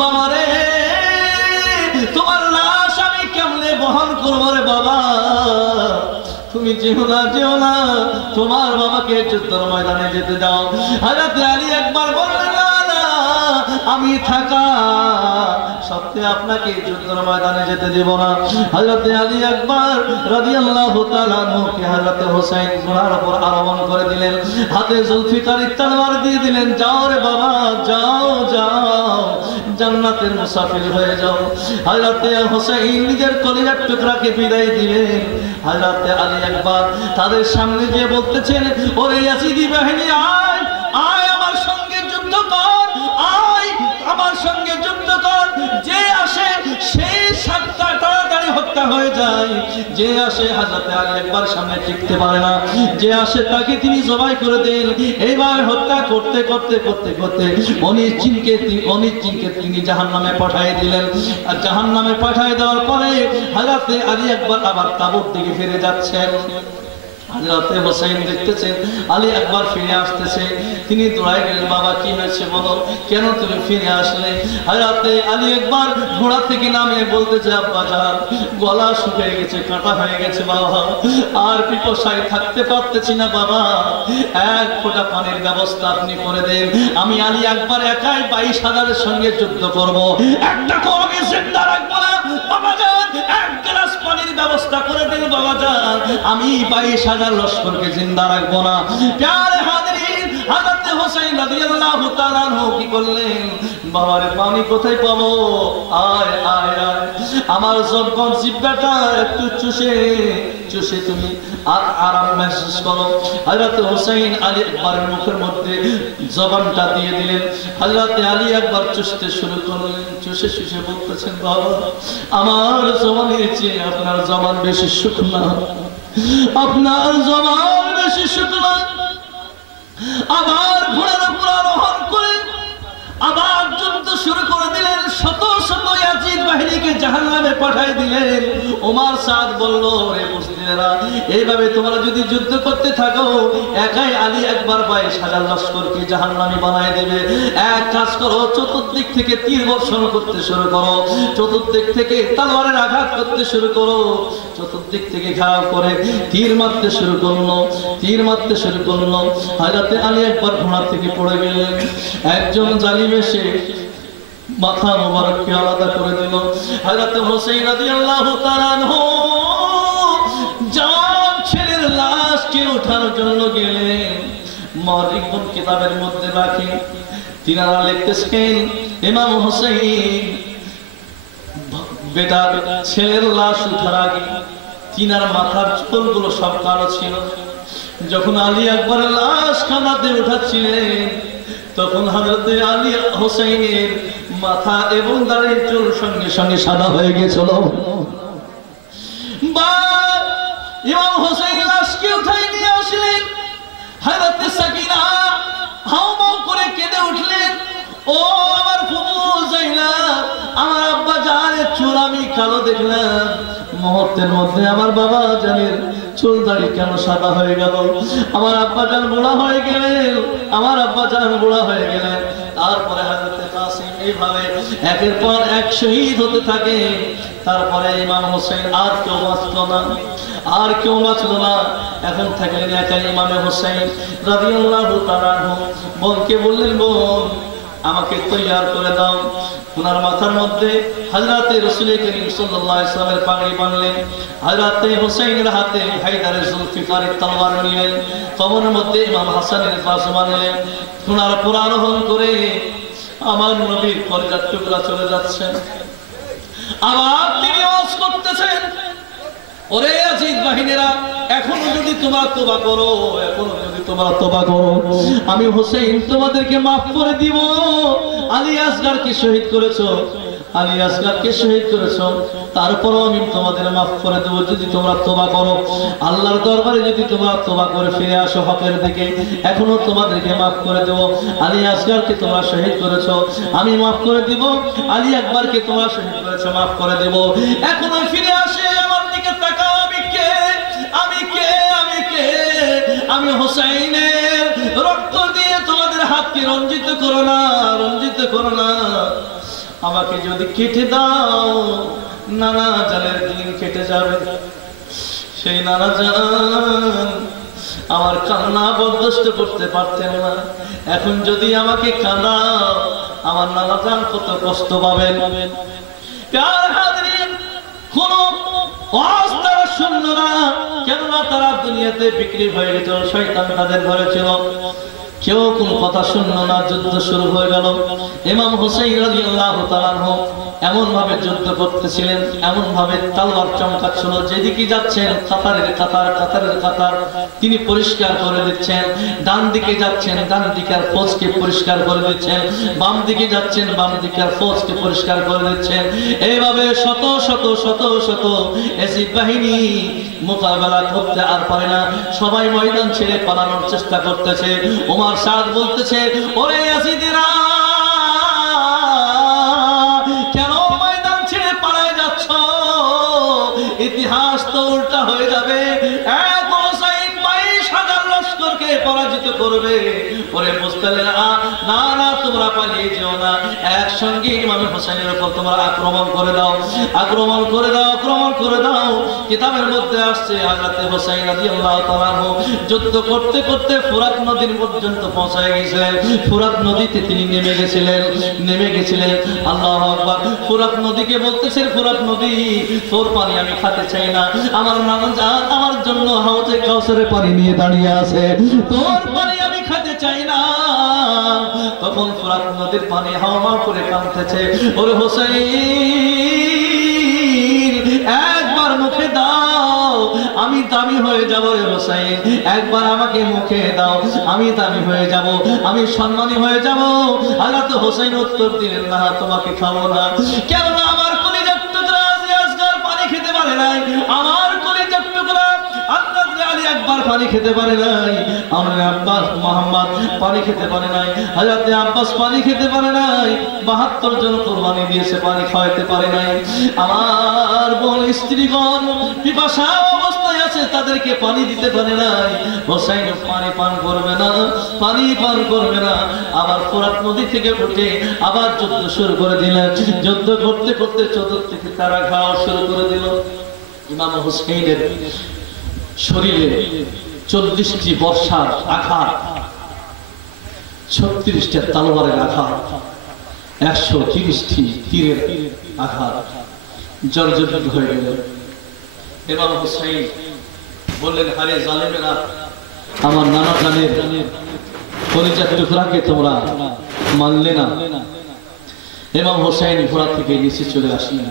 বাবা রে তোমার লাশ আমি কেমনে বহন করবো রে বাবা, তুমি যেও না তোমার বাবাকে যুদ্ধের ময়দানে যেতে দাও। হযরত আলী একবার বললেন না না আমি থাকা সত্ত্বে আপনাকে যুদ্ধের ময়দানে যেতে দেব না। হযরত আলী একবার রাদিয়াল্লাহু তাআলা আনহুকে হযরত হোসেন ঘোড়ার উপর আরোহণ করে দিলেন, হাতে জুলফিকার তলোয়ার দিয়ে দিলেন, যাও রে বাবা যাও জান্নাতের মুসাফির হয়ে যাও। হযরত হোসেন নিজের কলিজার টুকরাকে বিদায় দিলেন। হযরত আলী একবার তাদের সামনে গিয়ে বলতেছেন, ওরে ইয়াজিদি বাহিনী আয় আয় আমার সঙ্গে যুদ্ধ কর, আয় আমার সঙ্গে যুদ্ধ কর, যে আসে সেই সাতটা তাড়াতাড়ি হত্যা হয়ে যায়, যে আসে হযরত আলী একবার সামনে টিকতে পারে না, যে আসে তাকে তিনি জবাই করে দেন। এইভাবে হত্যা করতে করতে করতে করতে অনিশ জিনকে তিনি জাহান্নামে পাঠিয়ে দিলেন। আর জাহান্নামে পাঠিয়ে দেওয়ার পরে হযরত আলী একবার আবার তাবুর দিকে ফিরে যাচ্ছেন। হযরত হোসেন দেখতেছেন আলী একবার ফিরে আসতেছে, তিনি দৌড়ায় গেলেন, বাবা কি হয়েছে বলো, কেন তুমি ফিরে আসলে? হযরত আলী একবার ঘোড়া থেকে নামে বলতেছে, আব্বা জান গলা শুকিয়ে গেছে, কাঁটা হয়ে গেছে বাবা, আর পিপাসায় থাকতে পারতেছি না বাবা, এক ফোঁটা পানির ব্যবস্থা আপনি করে দেন, আমি আলী একবার একাই 22,000-এর সঙ্গে যুদ্ধ করব, একটা কওমি জিন্দা রাখবো না বাবা জান, এক গ্লাস পানির ব্যবস্থা করে দেন বাবা জান, আমি 22,000 লস্করকে জিন্দা রাখবো না। প্যারে হাজরিন, হযরত হোসেন রাদিয়াল্লাহু তাআলা আনহু কি করলেন, বাবারে পানি কোথায় পাবো, আয় আয় আয় আমার জবন জিব্বাটা একটু চুষে তুমি আর আরাম महसूस করো। হযরত হোসেন আলী একবার মুখের মধ্যে জবানটা দিয়ে দিলেন। হযরত আলী একবার চুষতে শুরু করলেন, চুষে বলতেছেন, বাবা আমার জবানের চেয়ে আপনার জবান বেশি শুকনা, আপনার জবান বেশি শুকনা। আবার ঘোড়ার উপর আরোহণ করে আবার যুদ্ধ শুরু করে দিলেন, শত শত ইয়াজিদ বাহিনীকে জাহান্নামে পাঠিয়ে দিলেন। ওমর সাদ বলল, রে মুসলিমেরা এইভাবে তোমরা যদি যুদ্ধ করতে থাকো একাই আলী একবার 22,000 লস্করকে জাহান্নামে বানায় দেবে। এক কাজ করো, চতুর্দিক থেকে তীর বর্ষণ করতে শুরু করো, চতুর্দিক থেকে তলোয়ারের আঘাত করতে শুরু করো, চতুর্দিক থেকে ঘেরাও করে তীর মারতে শুরু করলো। হযরত আলী একবার ঘোড়া থেকে পড়ে গেলেন, একজন জালিম এসে মাথা মোবারককে আলাদা করে দিল। হযরত হোসেন রাদিয়াল্লাহু তাআলা আনহু জান ছেলের লাশকে ওঠানোর জন্য গেলেন। মুআররিখুন কিতাবের মধ্যে রাখে, তিনারা লিখতেছেন ইমাম হোসেন বেটার ছেলের লাশ ওঠার আগে তিনার মাথার চুলগুলো সব কালো ছিল। যখন আলী আকবরের লাশ কাঁদাতে উঠাচ্ছিলেন তখন হযরত আলী হোসেনের মাথা এবং দাড়ির চুল সঙ্গে সঙ্গে সাদা হয়ে গেছিল। ইমাম হোসেন লাশকে উঠাই নিয়ে আসলেন। হযরত সাকিনা হাউমাউ করে কেঁদে উঠলেন, ও আমার ফুফু যাইনাব, আমার আব্বা জানের চুল আমি কালো দেখলাম, মুহূর্তের মধ্যে আমার বাবা জানের চুল দাড়ি কেন সাদা হয়ে গেল, আমার আব্বা জান বুড়া হয়ে গেলেন। তারপরে হযরত কাসিম এইভাবে একের পর এক শহীদ হতে থাকে। তারপরে ইমাম হোসেন আর কেউ বাঁচলো না, এখন থাকলেন একা ইমামে হোসেন রাদিয়াল্লাহু তাআলা আনহু। বোনকে বললেন, বোন আমাকে তৈয়ার করে দাও। ওনার মাথার মধ্যে হযরত রাসূল করিম সাল্লাল্লাহু আলাইহি ওয়াসাল্লামের পাগড়ি বাঁধলেন। হযরত হোসেনের হাতে হায়দারের জুলফিকারের তলোয়ার নিলেন। কবরের মধ্যে ইমাম হাসানের ফাজমা নিলেন। ওনার উপর আরোহণ করে আমার নবীর কলিজার টুকরা চলে যাচ্ছেন। আবার তিনি ওয়াজ করতেছেন, ওরে ইয়াজিদ বাহিনীরা, এখনো যদি তোমরা তওবা করো, আমি হোসেন তোমাদেরকে মাফ করে দিব। আলী আসগারকে শহীদ করেছো, তারপরও আমি তোমাদের মাফ করে দেব যদি তোমরা তওবা করো। আল্লাহর দরবারে যদি তোমরা তওবা করে ফিরে আসো হকের দিকে, এখনো তোমাদেরকে মাফ করে দেব। আলী আসগারকে তোমরা শহীদ করেছো, আমি মাফ করে দিব। আলী আকবরকে তোমরা শহীদ করেছো, মাফ করে দেব। এখনো ফিরে আসে আমার দিকে তাকাও, আমি হোসেনের রক্ত দিয়ে তোমাদের হাতকে রঞ্জিত করো না। আমাকে যদি কেটে দাও নানা জানের দিন কেটে যাবে। সেই নানা জান আমার কান্না বরদাস্ত করতে পারতেন না, এখন যদি আমাকে কাঁদাও আমার নানা জান কত কষ্ট পাবেন। কোন তারা শূন্য না, কেননা তারা দুনিয়াতে বিক্রি হয়ে গেছিল, শয়তান তাদের ঘরে ছিল, কেউ কোন কথা শুনলো না। যুদ্ধ শুরু হয়ে গেল। ইমাম হুসাইন রাদিয়াল্লাহু তাআলা আনহু এমন ভাবে যুদ্ধ করতেছিলেন, এমন ভাবে তলোয়ার চমকাচ্ছিল, যেদিকে যাচ্ছেন কাতারের কাতার কাতারের কাতার তিনি পরিষ্কার করে দিচ্ছেন। ডান দিকে যাচ্ছেন ডান দিকের ফৌজকে পরিষ্কার করে দিচ্ছেন, বাম দিকে যাচ্ছেন বাম দিকের ফৌজকে পরিষ্কার করে দিচ্ছেন। এইভাবে শত শত শত শত এসিড বাহিনী মোকাবেলা করতে আর পারে না, সবাই ময়দান ছেড়ে পালানোর চেষ্টা করতেছে। ওমর সাদ বলতেছে, ওরে ইয়াজিদিরা কেন ময়দান ছেড়ে পালায় যাচ্ছ? ইতিহাস তো উল্টা হয়ে যাবে। এক হুসাইন 22,000 লস্করকে পরাজিত করবে। ওরে মুস্তালিরা না না তোমরা পালিয়ে যেও না, একসঙ্গে ইমাম হুসাইনের উপর তোমরা আক্রমণ করে দাও, আক্রমণ করে দাও, আক্রমণ করে দাও। কিতাবের মধ্যে আসছে হযরত হুসাইন রাদিয়াল্লাহু তাআলা আনহু যুদ্ধ করতে করতে ফুরাত নদীর পর্যন্ত পৌঁছায় গেছিলেন। ফুরাত নদীতে তিনি নেমে গেছিলেন। আল্লাহু আকবার। ফুরাত নদীকে বলতেছেন, ফুরাত নদী তোর পানি আমি খেতে চাই না, আমার নানা জান আমার জন্য হাউজে কাউসারের পানি নিয়ে দাঁড়িয়ে আছে, তোর পানি আমি খেতে চাই না। তখন ফুরাত নদীর পানি হাওয়া করে কাঁদতেছে, ওরে হুসাইন একবার মুখে দাও আমি দামি হয়ে যাব। রে হুসাইন একবার আমাকে মুখে দাও আমি দামি হয়ে যাব, আমি সম্মানী হয়ে যাব। হযরত হুসাইন উত্তর দিলেন, না তোমাকে খাবো না। কেননা আমার কলিজার টুকরা আজগার পানি খেতে পারে নাই, আমার কলিজার টুকরা আলী একবার পানি খেতে পারে নাই, আমার আব্বাস মুহাম্মদ পানি খেতে পারে নাই, হযরত আব্বাস পানি খেতে পারে নাই, 72 জন কুরবানি দিয়েছে পানি খাওয়াতে পারে নাই। আমার বোন স্ত্রীগণ পিপাসা অবস্থায় আছে, তাদেরকে পানি দিতে পারে নাই। হুসাইন পানি পান করবে না, পানি পান করবে না। আবার ফুরাত নদী থেকে উঠে আবার যুদ্ধ শুরু করে দিলেন। যুদ্ধ করতে করতে চতুর্দিকে তারা খাওয়া শুরু করে দিল। ইমাম হুসাইনের শরীরে 40টি বর্ষার আঘাত, 36টা তলোয়ারের আঘাত, 130টি তীরের আঘাত, জর্জরিত হয়ে গেল। ইমাম হুসাইন বললেন, হারে জালেমেরা, আমার নানা জানের কলিজার টুকরাকে তোমরা মানলে না। ইমাম হুসাইন ঘোড়া থেকে নিচে চলে আসলেন।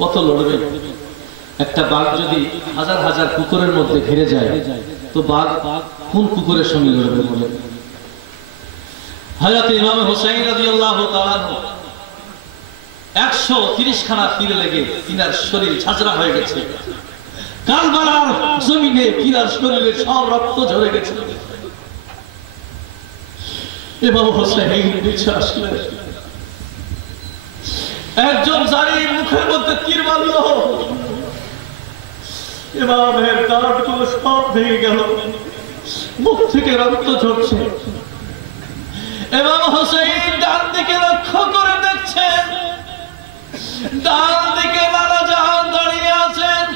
কত লড়বে? একটা বাঘ যদি হাজার হাজার কুকুরের মধ্যে ঘিরে যায় তো বাঘ কোন কুকুরের সঙ্গে লড়বে বলে? হযরত ইমাম হুসাইন রাদিয়াল্লাহু তাআলা 130 খানা তীর লেগে তিনার শরীর ঝাঁঝরা হয়ে গেছে। কারবালার জমিনে তিনার শরীরে সব রক্ত ঝরে গেছে। ইমাম হুসাইন নিচে আসলেন। একজন জালিম মুখের মধ্যে তীর মারল, ইমামের দাঁতগুলো সব ভেঙে গেল, মুখ থেকে রক্ত ঝরছে। ইমাম হুসাইন ডান দিকে লক্ষ্য করে দেখছেন, ডান দিকে নানা জান দাঁড়িয়ে আছেন,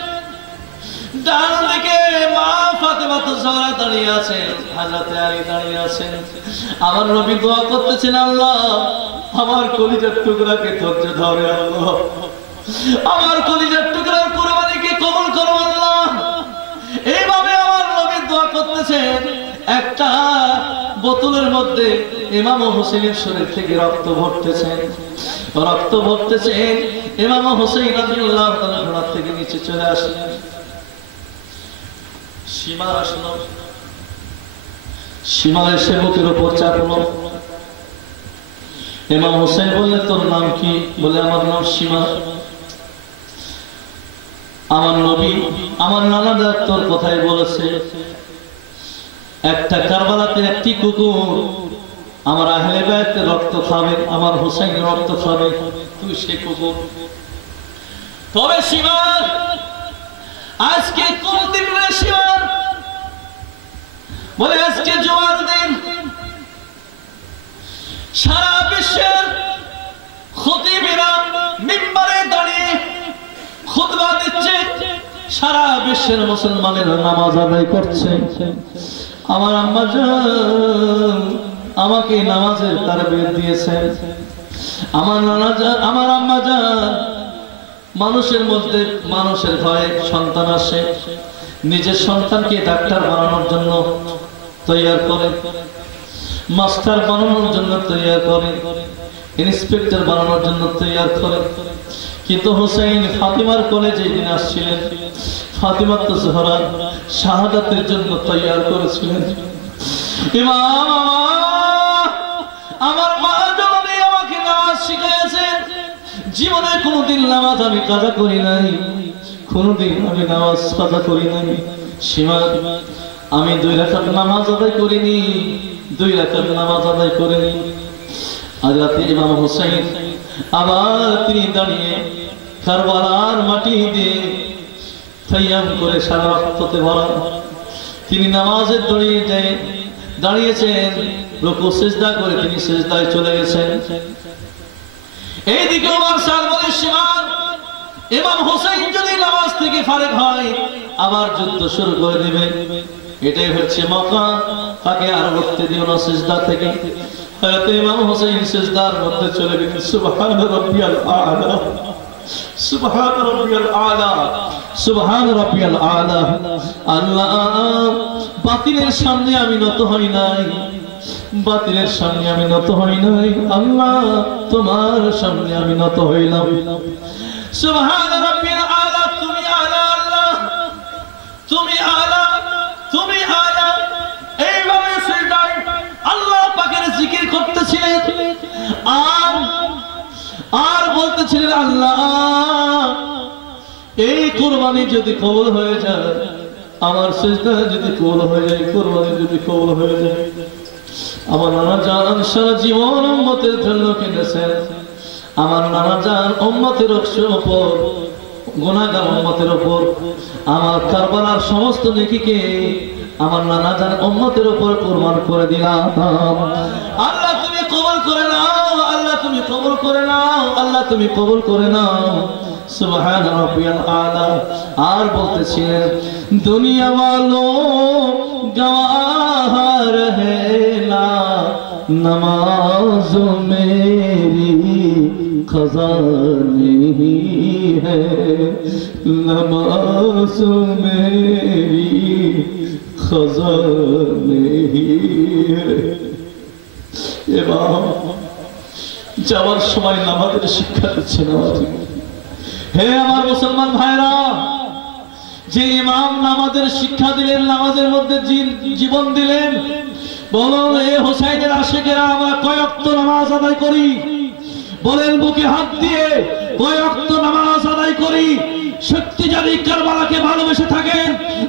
ডান দিকে মা ফাতেমা জাহরা দাঁড়িয়ে আছেন, হযরত আলী দাঁড়িয়ে আছেন। আমার নবী দোয়া করতেছেন, আল্লাহ আমার কলিজার টুকরাকে ধৈর্য ধরে, আল্লাহ আমার কলিজার টুকরার কুরবানিকে কবুল করো আল্লাহ। এইভাবে আমার নবী দোয়া করতেছেন। একটা বোতলের মধ্যে ইমাম হুসাইনের শরীর থেকে রক্ত ভরতেছেন, রক্ত ভরতেছেন। ইমাম হুসাইন রাদিয়াল্লাহু তাআলা ঘোড়া থেকে নিচে চলে আসলেন। সীমা আসলো, সীমা এসে বুকের উপর চাপলো। ইমাম হুসাইন বললেন, তোর নাম কি? বলে, আমার নাম সীমা। আমার নবী আমার নানা দাদ তোর কথাই বলেছে, একটা কারবালাতে একটি কুকুর আমার আহলে বাইতের রক্ত খাবে, আমার হুসাইন রক্ত খাবে, তুই সে কুকুর। তবে সীমা আজকে কোন দিন রে সীমা? বলে, আজকে জুমার দিন। সারা বিশ্বের খতিবেরা সারা বিশ্বের মুসলমানেরা নামাজ আদায় করছে। আমার আম্মা জান আমাকে নামাজের তারবিয়ত দিয়েছেন। আমার নানা জান, আমার আম্মা জান মানুষের মধ্যে মানুষের ভয়ে সন্তান আসে, নিজের সন্তানকে ডাক্তার বানানোর জন্য তৈয়ার করে, মাস্টার বানানোর জন্য তৈয়ার করে, ইন্সপেক্টর বানানোর জন্য তৈয়ার করে। কিন্তু হুসাইন ফাতিমার কোলে যেদিন আসছিলেন, ফাতিমা তো জোহরা শাহাদাতের জন্য তৈয়ার করেছিলেন। ইমাম আমার মা জননী আমাকে নামাজ শিখিয়েছেন। জীবনে কোনোদিন নামাজ আমি কাজা করি নাই, কোনোদিন আমি নামাজ কাজা করি নাই। সীমা আমি 2 রাকাত নামাজ আদায় করিনি, 2 রাকাত নামাজ আদায় করিনি। আজ রাতে ইমাম হুসাইন আবার তিনি দাঁড়িয়ে কারবালার মাটি দিয়ে তায়াম করে সারা রক্ততে ভরা তিনি নামাজে দাঁড়িয়েছেন। রুকু সিজদা করে তিনি সিজদায় চলে গেছেন। এইদিকে ওমর সাহেব বলে সীমান ইমাম হুসাইন যদি নামাজ থেকে ফারেক হয় আবার যুদ্ধ শুরু করে দিবে, এটাই হচ্ছে মওকা, তাকে আর উঠতে দিও না সিজদা থেকে। হযরত ইমাম হুসাইন সিজদার মধ্যে চলে গেলেন। সুবহান রাব্বিয়াল আ'লা, সুবহান রাব্বিয়াল আ'লা, সুবহান রাব্বিয়াল আ'লা। আল্লাহ বাতিলের সামনে আমি নত হই নাই, বাতিলের সামনে আমি নত হই নাই, আল্লাহ তোমার সামনে আমি নত হইলাম। সুবহান রাব্বিয়াল আ'লা, তুমি আ'লা আল্লাহ, তুমি আ'লা, তুমি আ'লা। এইভাবে সিজদায় আল্লাহ পাকের জিকির করতেছিলেন আর বলতেছিলেন আল্লাহ এই কুরবানি যদি কবুল হয়ে যায়, আমার সিজদা যদি কবুল হয়ে যায়, কুরবানি যদি কবুল হয়ে যায়, আমার নানা জান সারা জীবন উম্মতের জন্য কেঁদেছেন। আমার নানা জান উম্মতের উপর, গুনাহগার উম্মতের উপর আমার কারবালার সমস্ত নেকিকে আমার নানা জান উম্মতের উপর কুরবান করে দিলাম। আল্লাহ তুমি কবুল করে নাও, আল্লাহ তুমি কবুল করে নাও, আল্লাহ তুমি কবুল করে নাও। সুবহান রাব্বিয়াল আ'লা। আর বলতেছিলেন দুনিয়া वालों गवाह रहना नमाज़ मेरी खजाने ही है, नमाज़ मेरी खजाने ही है। ইমাম যাওয়ার সময় নামাজের শিক্ষা দিচ্ছেন। হে আমার মুসলমান ভাইরা, যে ইমাম নামাজের শিক্ষা দিলেন, নামাজের মধ্যে জীবন দিলেন, বলুন এ হুসাইনের আশিকেরা আমরা কয় ওয়াক্ত নামাজ আদায় করি? বলেন বুকে হাত দিয়ে কয় ওয়াক্ত নামাজ আদায় করি? সত্যি যদি কারবালাকে ভালোবেসে থাকেন,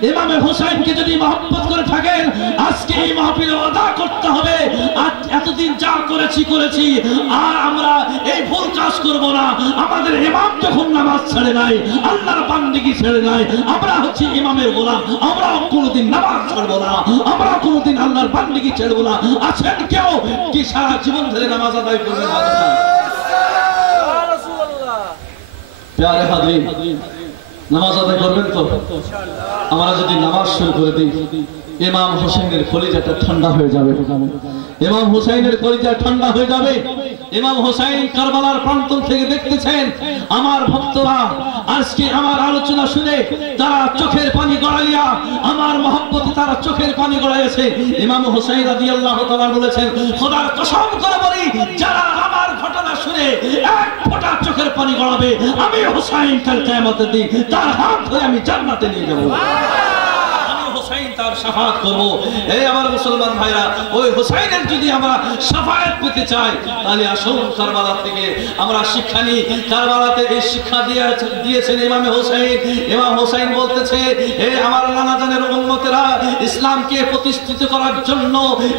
ইমামে হুসাইনকে যদি মহব্বত করে থাকেন, আজকে এই মাহফিলে ওয়াদা করতে হবে আজ এতদিন যা করেছি আর আমরা এই ভুল কাজ করব না। আমাদের ইমাম যখন নামাজ ছেড়ে নাই, আল্লাহর বান্দেগি ছেড়ে নাই, আমরা হচ্ছে ইমামের গোলাম, আমরা কোনোদিন নামাজ ছাড়বো না, আমরা কোনোদিন আল্লাহর বান্দেগি ছাড়বো না। আছেন কেউ কি সারা জীবন ধরে নামাজ আদায় করবেন? প্যারে হাজির, নামাজ আদায় করবেন তো? আমরা যদি নামাজ শুরু করে দিই, ইমাম হুসাইনের কলিজাটা ঠান্ডা হয়ে যাবে, ইমাম হুসাইনের কলিজা ঠান্ডা হয়ে যাবে। ইমাম হুসাইন কারবালার প্রান্তর থেকে দেখতেছেন। আমার ভক্তরা আজকে আমার আলোচনা শুনে তারা চোখের পানি গড়াইয়া, আমার মহব্বতে তারা চোখের পানি গড়াইয়াছে। ইমাম হুসাইন রাদিয়াল্লাহু তাআলা বলেছেন, খোদার কসম করে বলি, যারা আমার ঘটনা শুনে এক ফোঁটা চোখের পানি গড়াবে, আমি হুসাইন কাল কিয়ামতের দিন তার হাত ধরে আমি জান্নাতে নিয়ে যাব, আমি হুসাইন তার শাফাআত করব। এই আমার মুসলমান ভাইরা, ওই হুসাইনের যদি আমরা শাফাআত পেতে চাই, তাহলে আসুন কারবালা থেকে আমরা শিক্ষা নিই। কারবালাতে এই শিক্ষা দিয়েছেন ইমাম হুসাইন। ইমাম হুসাইন বলতেছে, হে আমার নানা জানের উম্মতেরা, ইসলামকে প্রতিষ্ঠিত করার জন্য,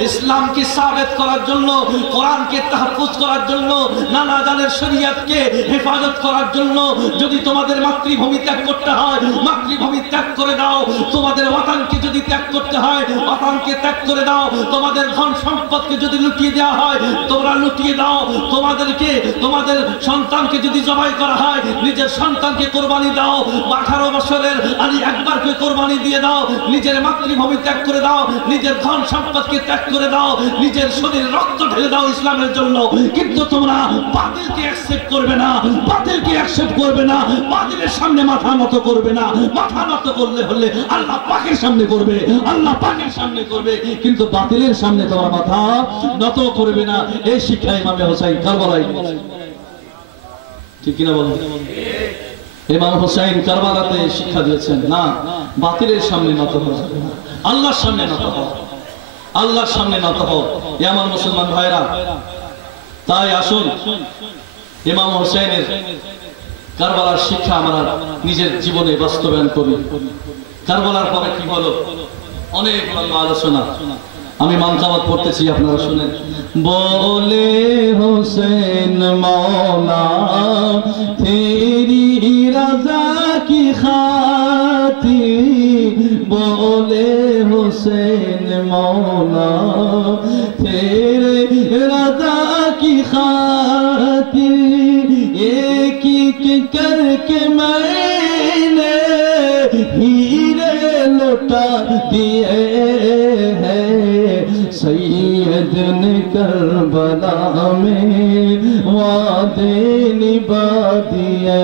ইসলামকে সাবেত করার জন্য, কোরআনকে তাহফুজ করার জন্য, নানা জানের শরীয়তকে হেফাজত করার জন্য যদি তোমাদের মাতৃভূমি ত্যাগ করতে হয়, মাতৃভূমি ত্যাগ করে দাও। তোমাদের ওয়াতানকে যদি ত্যাগ করতে হয় ওয়াতানকে ত্যাগ করে দাও, তোমাদের ধন সম্পদকে যদি লুটিয়ে দেওয়া হয় তোমরা লুটিয়ে দাও, তোমাদের সন্তানকে যদি জবাই করা হয় নিজের সন্তানকে কোরবানি দাও, 18 বছরের আলী আকবরকে কোরবানি দিয়ে দাও, নিজের মাতৃভূমি ত্যাগ করে দাও, নিজের ধন সম্পদকে ত্যাগ করে দাও, নিজের শরীর রক্ত ঢেলে দাও ইসলামের জন্য। কিন্তু তোমরা বাতিলকে অ্যাকসেপ্ট করবে না, বাতিলকে অ্যাকসেপ্ট করবে না, বাতিলের সামনে মাথা নত করবে না। মাথা নত করলে হলে আল্লাহ পাকের সামনে করবে, আল্লাহ পাকের সামনে করবে, কিন্তু বাতিলের সামনে তোমরা মাথা নত করবে না। এই শিক্ষা ইমামে হোসেন কারবালায়, ঠিক কিনা বলুন? ইমাম হোসেন কারবালাতে শিক্ষা দিয়েছেন, না বাতিলের সামনে নত হওয়া যাবে না, আল্লাহর সামনে নত হও, আল্লাহর সামনে নত হও। আমার মুসলমান ভাইরা, তাই আসুন ইমাম হোসেনের কারবালার শিক্ষা আমরা নিজের জীবনে বাস্তবায়ন করি। কারবালার পরে কি হলো অনেক লম্বা আলোচনা, আমি মানকাবাত পড়তেছি, আপনারা শুনেন। বলে হোসেন মৌলা তেরি রাজা কি খাতির, বলে হোসেন মৌলা তেরে রাজা কি খাতির, एक एक करके मैंने हीरे लौटा दिए हैं, सैयद ने करबला में वादे निभा दिए